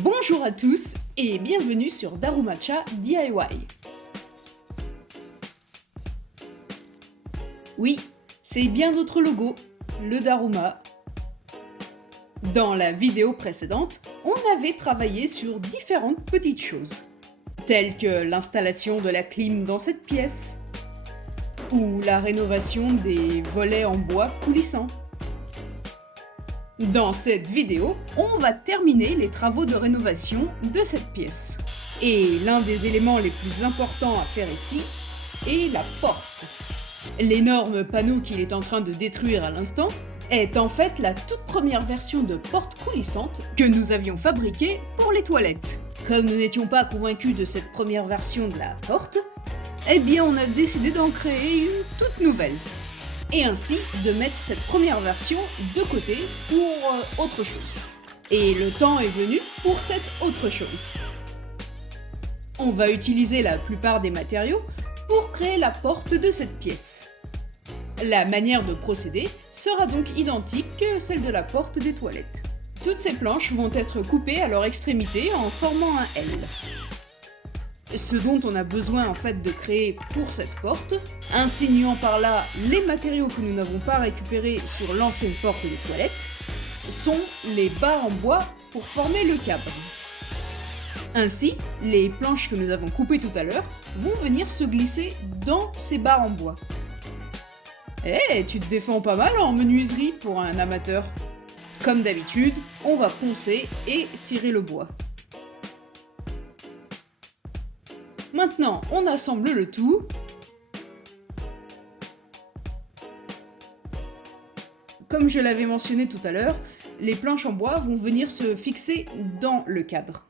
Bonjour à tous et bienvenue sur Darumacha DIY. Oui, c'est bien notre logo, le Daruma. Dans la vidéo précédente, on avait travaillé sur différentes petites choses, telles que l'installation de la clim dans cette pièce, ou la rénovation des volets en bois coulissants. Dans cette vidéo, on va terminer les travaux de rénovation de cette pièce. Et l'un des éléments les plus importants à faire ici est la porte. L'énorme panneau qu'il est en train de détruire à l'instant est en fait la toute première version de porte coulissante que nous avions fabriquée pour les toilettes. Comme nous n'étions pas convaincus de cette première version de la porte, eh bien on a décidé d'en créer une toute nouvelle. Et ainsi de mettre cette première version de côté pour autre chose. Et le temps est venu pour cette autre chose. On va utiliser la plupart des matériaux pour créer la porte de cette pièce. La manière de procéder sera donc identique que celle de la porte des toilettes. Toutes ces planches vont être coupées à leur extrémité en formant un L. Ce dont on a besoin en fait de créer pour cette porte, insinuant par là les matériaux que nous n'avons pas récupérés sur l'ancienne porte des toilettes, sont les barres en bois pour former le cadre. Ainsi, les planches que nous avons coupées tout à l'heure vont venir se glisser dans ces barres en bois. Eh, tu te défends pas mal en menuiserie pour un amateur. Comme d'habitude, on va poncer et cirer le bois. Maintenant, on assemble le tout. Comme je l'avais mentionné tout à l'heure, les planches en bois vont venir se fixer dans le cadre.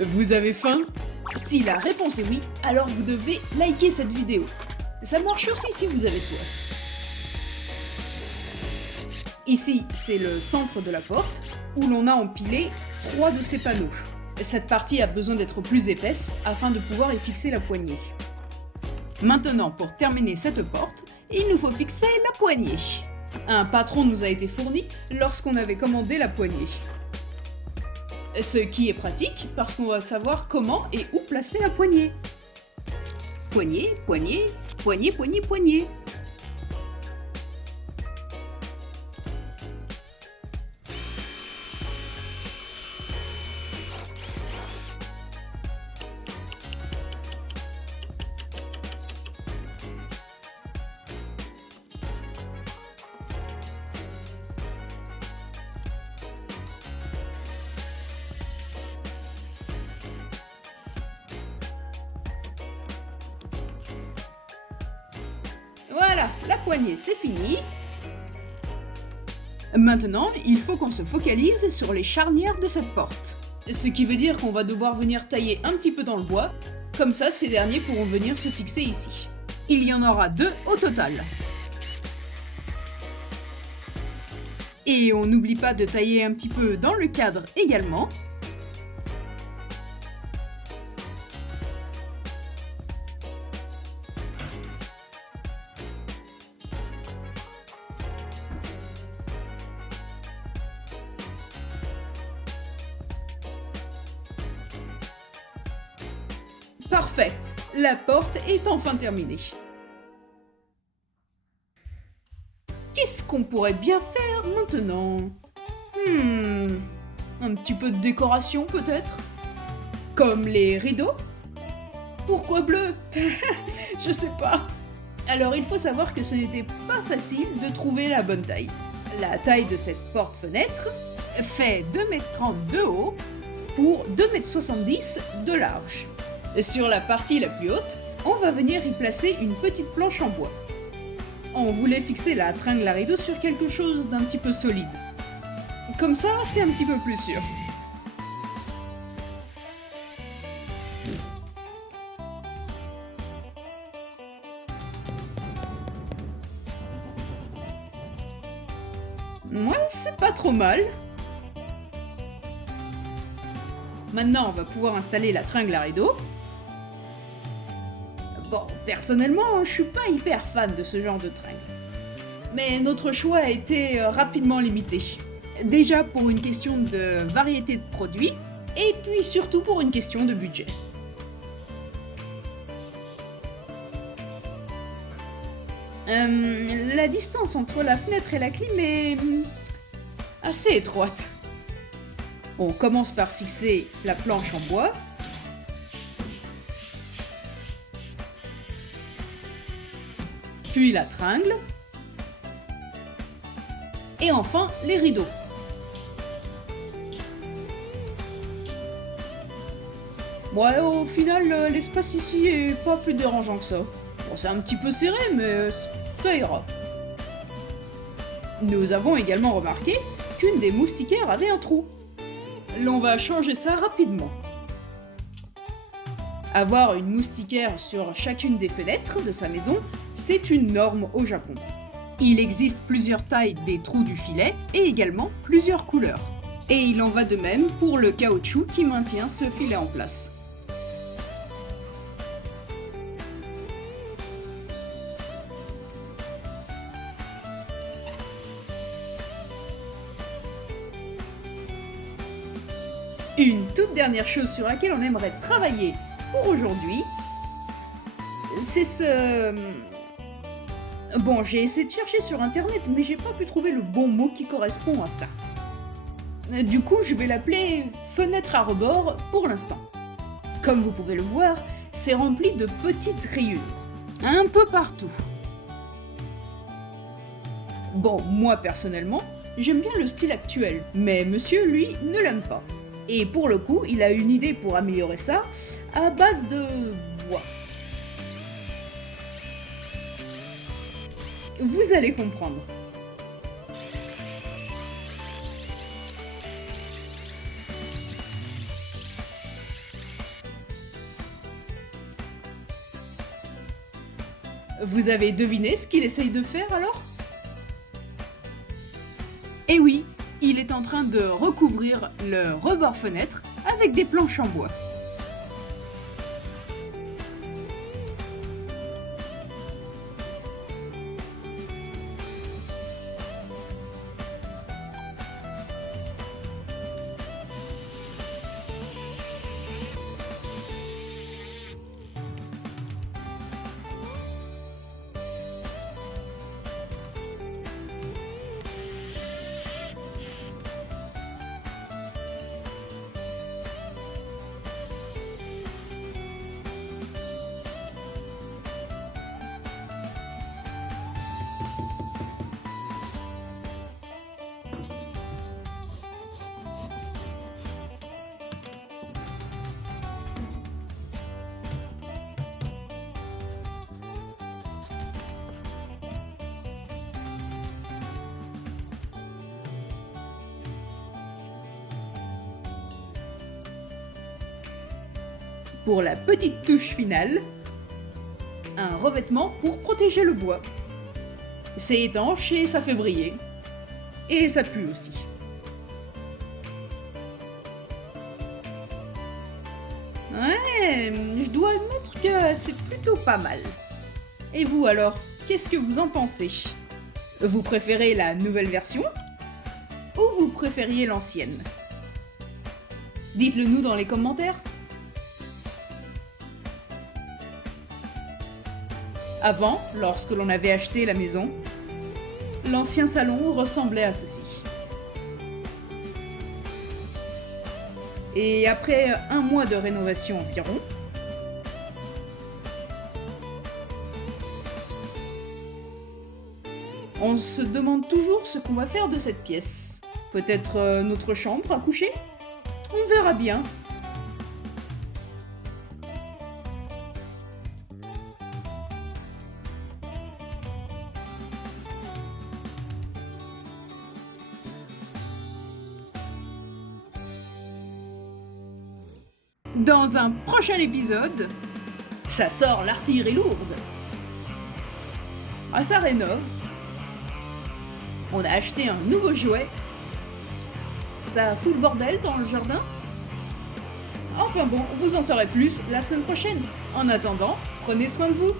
Vous avez faim? Si la réponse est oui, alors vous devez liker cette vidéo. Ça marche aussi si vous avez soif. Ici, c'est le centre de la porte, où l'on a empilé 3 de ces panneaux. Cette partie a besoin d'être plus épaisse afin de pouvoir y fixer la poignée. Maintenant, pour terminer cette porte, il nous faut fixer la poignée. Un patron nous a été fourni lorsqu'on avait commandé la poignée. Ce qui est pratique parce qu'on va savoir comment et où placer la poignée. Poignée, poignée, poignée, poignée, poignée. Voilà, la poignée c'est fini. Maintenant, il faut qu'on se focalise sur les charnières de cette porte. Ce qui veut dire qu'on va devoir venir tailler un petit peu dans le bois, comme ça ces derniers pourront venir se fixer ici. Il y en aura 2 au total. Et on n'oublie pas de tailler un petit peu dans le cadre également. Parfait, la porte est enfin terminée. Qu'est-ce qu'on pourrait bien faire maintenant? Un petit peu de décoration peut-être? Comme les rideaux? Pourquoi bleu? Je sais pas. Alors il faut savoir que ce n'était pas facile de trouver la bonne taille. La taille de cette porte-fenêtre fait 2,30 m de haut pour 2,70 m de large. Sur la partie la plus haute, on va venir y placer une petite planche en bois. On voulait fixer la tringle à rideau sur quelque chose d'un petit peu solide. Comme ça, c'est un petit peu plus sûr. Ouais, c'est pas trop mal. Maintenant, on va pouvoir installer la tringle à rideau. Bon, personnellement, je suis pas hyper fan de ce genre de tringle. Mais notre choix a été rapidement limité. Déjà pour une question de variété de produits, et puis surtout pour une question de budget. La distance entre la fenêtre et la clim est assez étroite. On commence par fixer la planche en bois. Puis la tringle. Et enfin les rideaux. Ouais, au final, l'espace ici est pas plus dérangeant que ça. Bon, c'est un petit peu serré, mais ça ira. Nous avons également remarqué qu'une des moustiquaires avait un trou. L'on va changer ça rapidement. Avoir une moustiquaire sur chacune des fenêtres de sa maison, c'est une norme au Japon. Il existe plusieurs tailles des trous du filet et également plusieurs couleurs. Et il en va de même pour le caoutchouc qui maintient ce filet en place. Une toute dernière chose sur laquelle on aimerait travailler pour aujourd'hui, c'est ce... Bon, j'ai essayé de chercher sur internet, mais j'ai pas pu trouver le bon mot qui correspond à ça. Du coup, je vais l'appeler fenêtre à rebord pour l'instant. Comme vous pouvez le voir, c'est rempli de petites rayures, un peu partout. Bon, moi personnellement, j'aime bien le style actuel, mais monsieur, lui, ne l'aime pas. Et pour le coup, il a une idée pour améliorer ça, à base de bois. Vous allez comprendre. Vous avez deviné ce qu'il essaye de faire alors ? Eh oui, il est en train de recouvrir le rebord fenêtre avec des planches en bois. Pour la petite touche finale, un revêtement pour protéger le bois. C'est étanche et ça fait briller. Et ça pue aussi. Ouais, je dois admettre que c'est plutôt pas mal. Et vous alors, qu'est-ce que vous en pensez ? Vous préférez la nouvelle version ? Ou vous préfériez l'ancienne ? Dites-le nous dans les commentaires. Avant, lorsque l'on avait acheté la maison, l'ancien salon ressemblait à ceci. Et après 1 mois de rénovation environ, on se demande toujours ce qu'on va faire de cette pièce. Peut-être notre chambre à coucher ? On verra bien. Dans un prochain épisode, ça sort l'artillerie lourde. Ah, ça rénove. On a acheté un nouveau jouet. Ça fout le bordel dans le jardin. Enfin bon, vous en saurez plus la semaine prochaine. En attendant, prenez soin de vous.